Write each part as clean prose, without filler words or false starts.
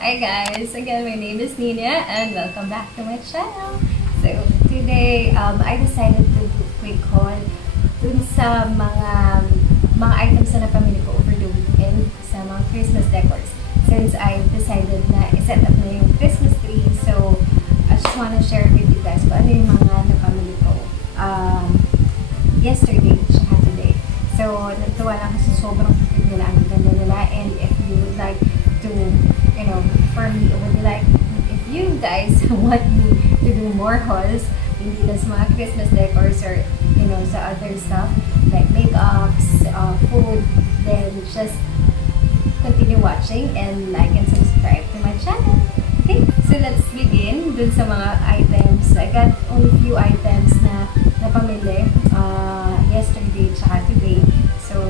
Hi guys! Again, my name is Nina and welcome back to my channel. So, today, I decided to do a quick haul dun sa mga items na napamili ko over the weekend sa mga Christmas decors. Since I decided na i-set up na yung Christmas tree, so I just wanna share with you guys kung ano yung mga napamili ko yesterday tsaka today. So, natuwa lang kasi sobrang cute nila, ang ganda nila, and if you would like to, you know, for me, if you guys want me to do more hauls, hindi lang sa mga Christmas decors or, you know, sa other stuff, like makeups, food, then just continue watching and like and subscribe to my channel. Okay, so let's begin dun sa mga items. I got only few items na napamili yesterday tsaka today. So,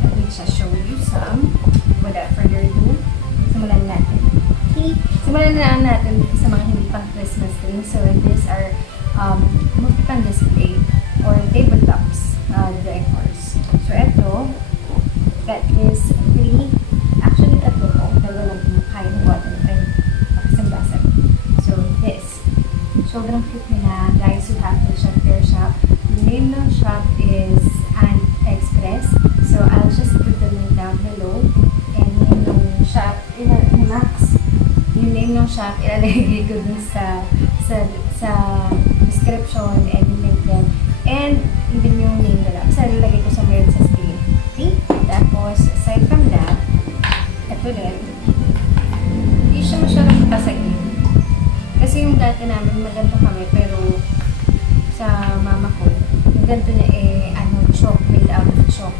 let me just show you some. Without further ado, simulan natin. Okay, simulan na natin sa mga hindi pang Christmas tree. So, these are multi-pang display or tabletops decors. So, ito, got this three, actually tatlo ko, dalawa lang kaya ng water and pakisang basag. So, this, sobrang cute nila. Guys, you have to check their shop. The name ng shop is Express. So, I'll just put the link down below. And name ng shop, yung name ng shop, ilalagay ko dun sa description and link din. And even yung name nila. Kasi ilalagay ko sa meron sa screen. Okay? Tapos, aside from that, ito din. Hindi siya masyadong pasagin. Kasi yung dati namin, maganto kami, pero sa mama ko, yung ganito niya chalk, made out of chalk.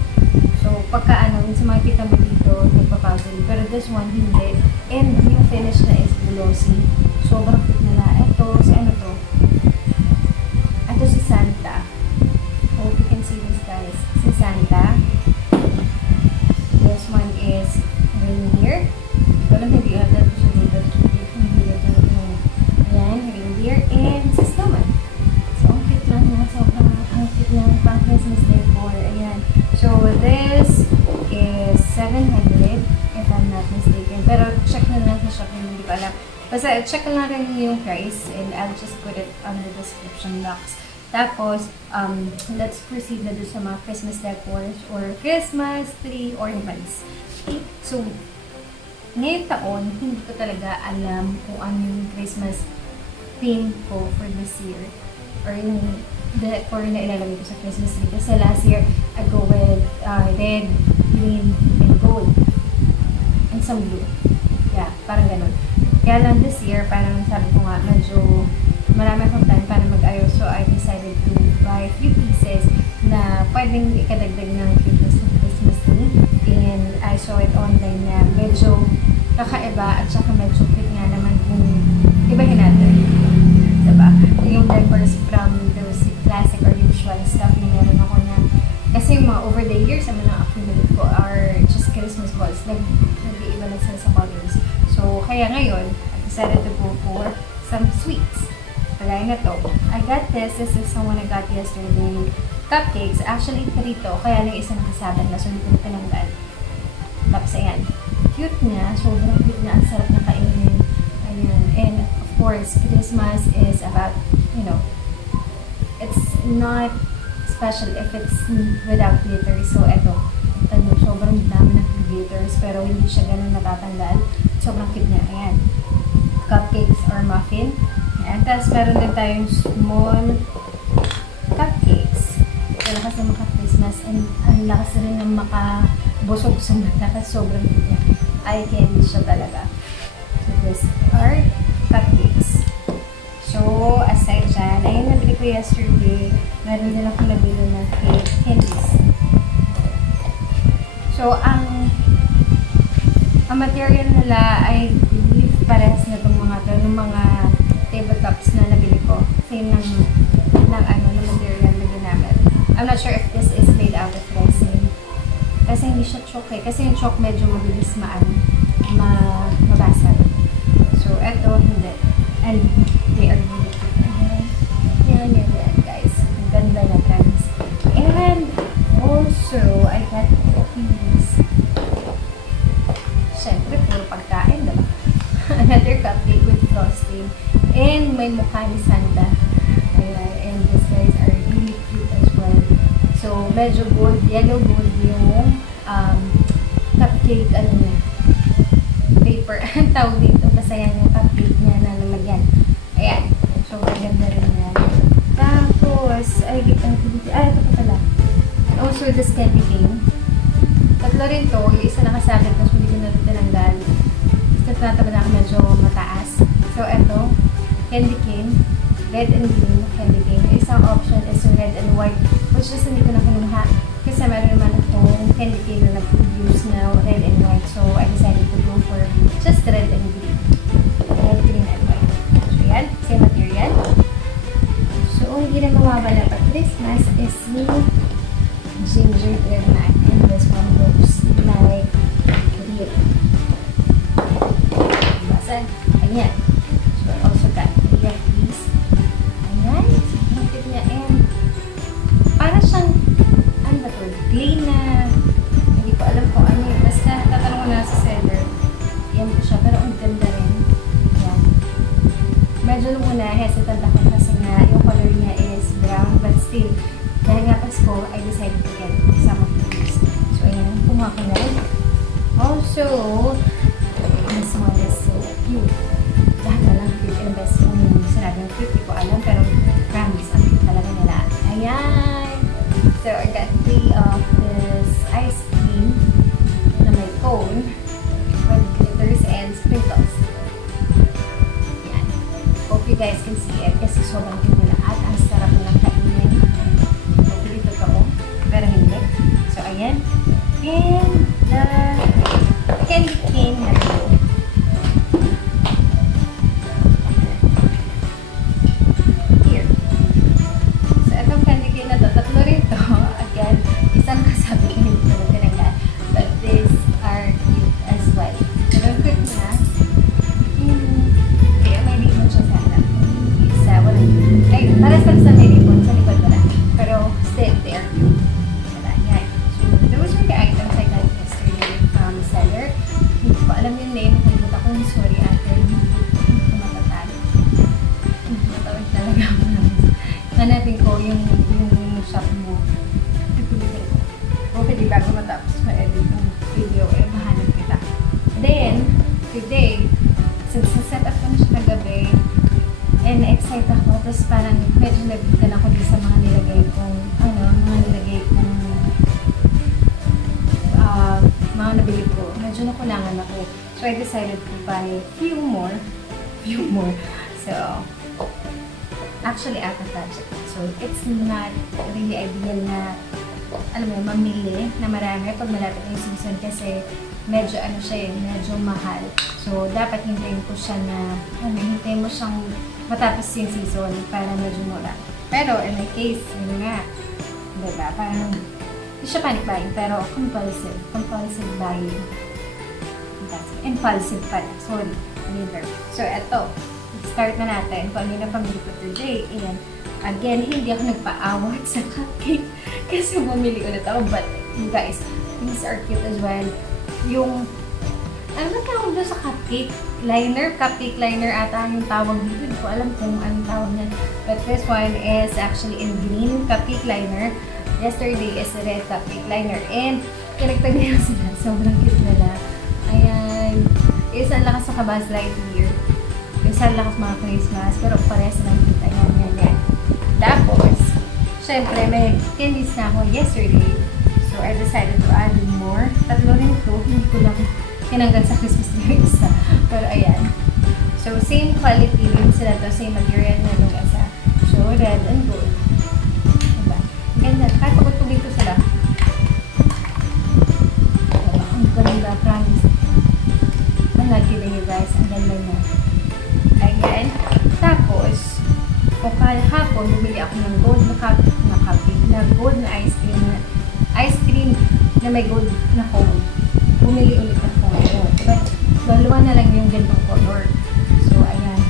So, pagka sa mga kita mo dito, nagpapuzzle. Pero this one, hindi. And yung finish na is glossy. Sobrang cute nila. Ito, si ano to? Ito si Santa. Hope you can see this, guys. Si Santa. This one is reindeer. Ito lang hindi yun. Ito siya dito. Ayan, reindeer. And si snowman. So, ang cute lang na. Sobrang ang cute lang pang Christmas decor. Ayan. So, this is 700 if I'm not mistaken. Pero check na lang sa shop, hindi ko alam. Basta check na lang yung price and I'll just put it on the description box. Tapos, let's proceed na doon sa mga Christmas decors or Christmas tree ornaments. Okay? So, ngayong taon, hindi ko talaga alam kung ano yung Christmas theme ko for this year. Or yung decor na ilalagay ko sa Christmas tree. Kasi last year, I go with red, green, and gold. And some blue. Yeah, parang ganun. Kaya lang this year, parang sabi ko nga, medyo marami akong time para mag-ayos. So, I decided to buy a few pieces na pwedeng ikadagdag ng cuteness ng Christmas tree. And I saw it online na medyo kakaiba at saka medyo cute nga naman kung ibahin natin. Diba? Yung decors from those classic or usual stuff na meron ako na kasi yung mga over the years ang mga accumulate ko are just Christmas balls. Nag-iiba na sila sa colors. So, kaya ngayon, I decided to go for some sweets. Kagaya na to. I got this. This is someone I got yesterday. Cupcakes. Actually, 3 to. Kaya lang isa nakasaban na. So, hindi ko tinanggal. Tapos, ayan. Cute niya. Sobrang cute niya. Ang sarap na kainin. Ayan. And, of course, Christmas is about, you know, it's not special if it's without glitters. So, eto. Sobrang dami ng glitters. Pero, hindi siya ganun natatanggal. Sobrang cute niya. Ayan. Cupcakes or muffin. Ayan. Tapos, meron din tayong small cupcakes. Kaya kasi maka-Christmas. And ang lakas rin ng makabusog sa mata. Kasi sobrang cute niya. Eye candy siya talaga. So, these are cupcakes. So, aside dyan, ayun nabili ko yesterday. Meron din ako nabili na cake candies. So, ang material nila ay believe parehas na itong mga tabletops na nabili ko. Same ng material na ginamit. I'm not sure if this is made out of resin. Kasi hindi siya chalk eh. Kasi yung chalk medyo mabilis mabasag. So, eto, hindi. And they are really cute. Yan, guys. Ang ganda na, friends. And also, I got cookies. Siyempre, puro pagkain, diba? layer cupcake with frosting. And may mukha ni Santa. Ayan. And these guys are really cute as well. So, medyo gold, yellow gold yung cupcake, ano niya, paper. Ang tawag dito. Basta yan yung cupcake niya na lalagyan. Ayan. So, maganda rin yan. Tapos, ito pa pala. Also, this candy cane. Tatlo rin to. Yung isa nakasabit, tapos hindi ko na rin tinanggal. Tapos nataba na ako medyo mataas. So, ito, candy cane. Red and green candy cane. Yung isang option is yung red and white, which is hindi ko na kinuha. Kasi meron naman akong candy cane na nag-produce na red and white. So, I decided to go for just red and green. Red, green, and white. So, yan. Same material. So, hindi na mawawala pa Christmas is yung gingerbread man. And this one looks like real. Basan. Ayan. So, I also got lovelies. Ayan. Nakit niya. And para siyang ano ba ito? Clay na hindi ko alam kung ano yun. Basta tatanong ko na sa seller. Yan po siya. Pero ang ganda rin. Ayan. Medyo nung una hesitant ako kasi nga yung color niya is brown. But still, dahil nga Pasko, I decided to get some of these. So, ayan. Kumuha ko na rin. Also, this one is so cute. Lahat na lang cute. And best kung sinabing cute, hindi ko alam. Pero promise, ang cute talaga nila. Ayan! So, I got 3 of this ice cream na may cone with glitters and sprinkles. Ayan. Hope you guys can see it kasi sobrang cute nila at ang sarap nilang kainin. Hopefully totoo, pero hindi. So, ayan. And the candy cane na ito. Here. So, itong candy cane na ito, tatlo rin ito. Again, isang kasabi ko hindi ko tinanggal. But these are cute as well. So, ang cute na. Kaya may ribbon siya sana. Isa, walang ay, para sa may ribbon, sa likod wala. Pero, still, they are cute. Wala, yan. So, those are the items I got yesterday from the seller. Hindi ko alam yung name. Nalimutan ko yung sorry ate. Hindi ko matatalo. Matawid talaga ako namin. Hanapin ko yung shop mo. Pipilitin ko. Okay, di bago matapos ma-edit yung video, eh, mahanap kita. Then, today, since na-set up ko na siya kagabi, and na-excite ako, tapos parang medyo nabitan ako din sa mga nilagay kong, mga nabili ko. Medyo nakulangan ako. So, I decided to buy few more. So, actually, out of budget. So, it's not really ideal na, alam mo, mamili na marami pag malapit yung season kasi medyo medyo mahal. So, dapat hintayin ko siya na, hintayin mo siyang matapos yung season para medyo mura. Pero, in my case, yun nga, diba, parang, hindi siya panic buying, pero compulsive buying. Impulsive pala, sorry, liver. So, eto, start na natin kung ano yung pamili ko today. And again, hindi ako nagpa-awat sa cupcake kasi bumili ulit ako. But, you guys, these are cute as well. Yung, ano ba tawag doon sa cupcake? Cupcake liner ata yung tawag dito. Hindi ko alam kung anong tawag niyan. But this one is actually in green cupcake liner. Yesterday is a red cupcake liner. And, kinagtag nila sila. Sobrang cute nila. Ayan. Isang lakas sa Buzz Lightyear. Isang lakas mga Christmas. Pero parehas lang kita. Yan. Tapos, syempre, may candies na ako yesterday. So, I decided to add more. Tatlo rin ito. Hindi ko lang kinanggan sa Christmas tree isa. Pero, ayan. So, same quality rin sila to. Same material na yung isa. So, red and gold. Diba? Ganda. Kahit pagkutugin ko sila. Diba? Ang ganda. Promise. I'm not kidding you guys. Ang ganda niya. Ayan. Tapos, kung kahapon, bumili ako ng gold na cupcake, na gold na ice cream na may gold na cone. Bumili ulit ako ngayon. But, dalawa na lang yung gantong color. So, ayan.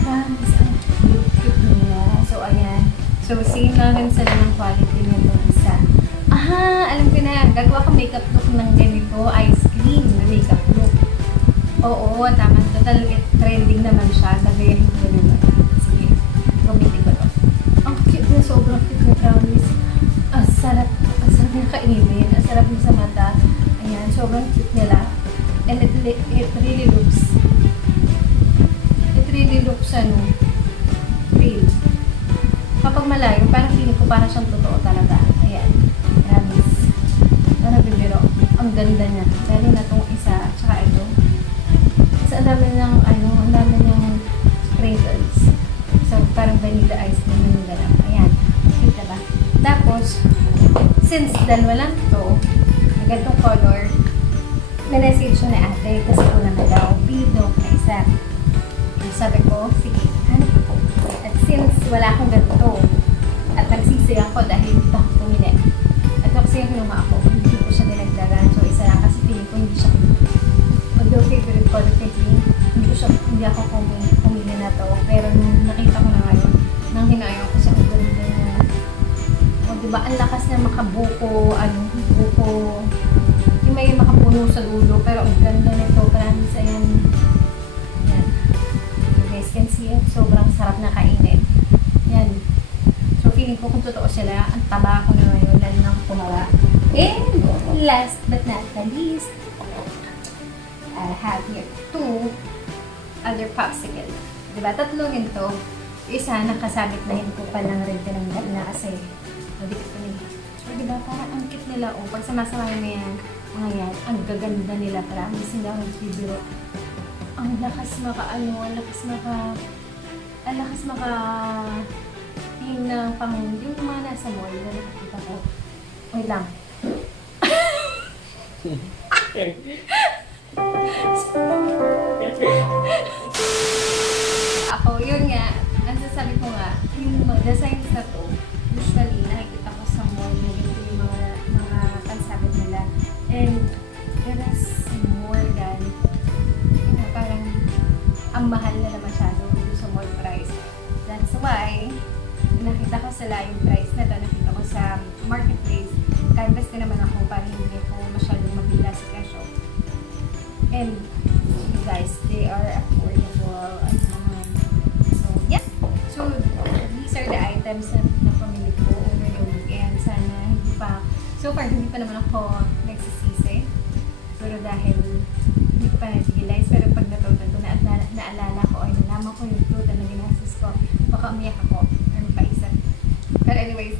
Promise, ang cute niya. So, ayan. So, same na rin sila ng quality nito isa. Aha! Alam ko na. Gagawa ko makeup look ng ganito. Ice cream na makeup look. Oo, tama to. trending naman siya, gagayahin ko naman. Sige, gamitin ko to. Ang cute na, sobrang cute na promise. Ang sarap na kainin, ang sarap na sa mata. Ayan, sobrang cute nila. And it really looks real. Kapag malayo, parang feeling ko parang siyang totoo talaga. Ayan, promise. Bibiro. Ang ganda niya. Lalo na itong isa, tsaka ito. Kasi ang dami niyang sprinkles. So, parang vanilla ice cream yung ganap. Ayan. Cute diba? Tapos, since dalawa lang ito, may ganitong color, na-message siya na ate kasi kulang na daw. Bidok na isa. Sabi ko, sige, hanap ako. At since wala akong ganito, at nagsisi ako dahil dito ako pumili. At kasi yung hinuma ako, hindi ko siya dinagdagan. So, isa lang kasi feeling ko hindi siya. Although favorite color picking, hindi ako pumili na to. Pero nung nakita ko na ngayon, nang hinayang ko siya, ang ganda niya. O, diba, ang lakas na makabuko, buko, yung may makapuno sa dulo, pero ang ganda nito, promise, ayan. Yan. You guys can see it, sobrang sarap na kainin. Yan. So, feeling ko kung totoo sila, ang taba ko na ngayon, lalo na kumawa. And, last but not the least, I have here 2 other popsicle. Diba? Tatlo nito. Isa, nakasabit na hindi ko pa lang rin tinanggal na kasi mabikit ko nila. So, diba? Parang ang cute nila. O, pag samasamayan mo yan, mga yan, ang gaganda nila. Promise, hindi ako nagbibiro. Ang lakas maka yung ng yung mga nasa mall na nakakita ko. Wait lang. Ako, yun nga, ang sasabi ko nga, yung mga designs na to, usually nakikita ko sa mall na ganito yung mga pansabit nila. And it is more than, parang ang mahal na masyado dito sa mall price. That's why, nakita ko sila yung price na to, nakita ko sa marketplace. Canvas din naman ako para hindi ko masyadong mabila sa presyo. And you guys, they are affordable. So, yeah. So, these are the items na pamili ko over the weekend. Sana hindi pa, so far hindi pa naman ako nagsisisi. Pero dahil hindi ko pa nag-realize, pero pag natutunan ko naalala ko or nalaman ko yung total na ginastos ko, baka umiyak ako or mapaisip. But anyways,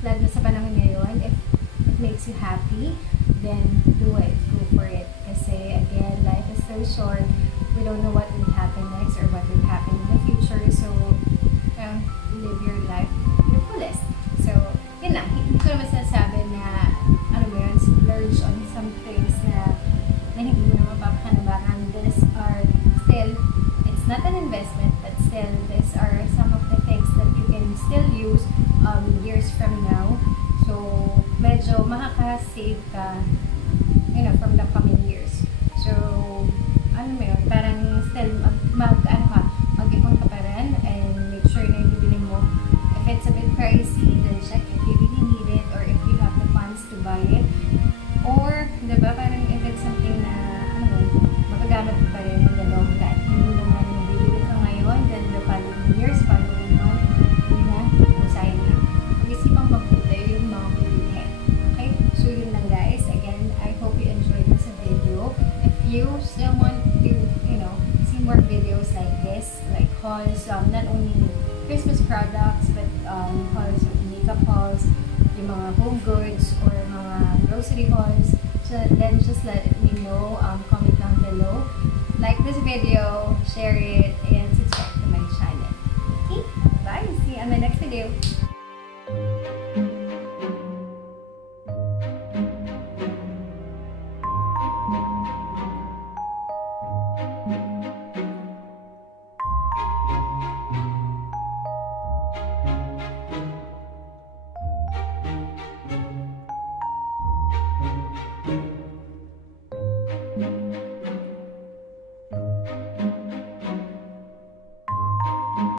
lalo na sa panahon ngayon, if it makes you happy, then do it. Go for it. Kasi again, life is so short. We don't know what will happen next or what will happen in the future. So, live your life to the fullest. So, yun lang. Hindi ko naman sinasabi na, splurge on some things na hindi mo na mapapakanabangan. These are still, it's not an investment, but still, these are some of the things that you can still use years from now. So, medyo makaka-save ka, from the coming years. So, parang still mag-ipon ka pa rin and make sure na yung bibili mo. If it's a bit pricey, then check if you really need it or if you have the funds to buy it. Or, diba, parang if it's something na, magagamit mo pa rin in the long run. Hindi naman mabibili ka ngayon, then the following years, following month, hindi na, sayang na. Pag-isipang mabuti yung mga bibili. Okay? So, yun lang guys. Again, I hope you enjoyed this video. If you still want to, see more videos like this, like hauls, not only Christmas products, but hauls of makeup hauls, yung mga home goods, or mga grocery hauls, so then just let me know, comment down below, like this video, share it, and subscribe to my channel. Okay, bye, see you on my next video.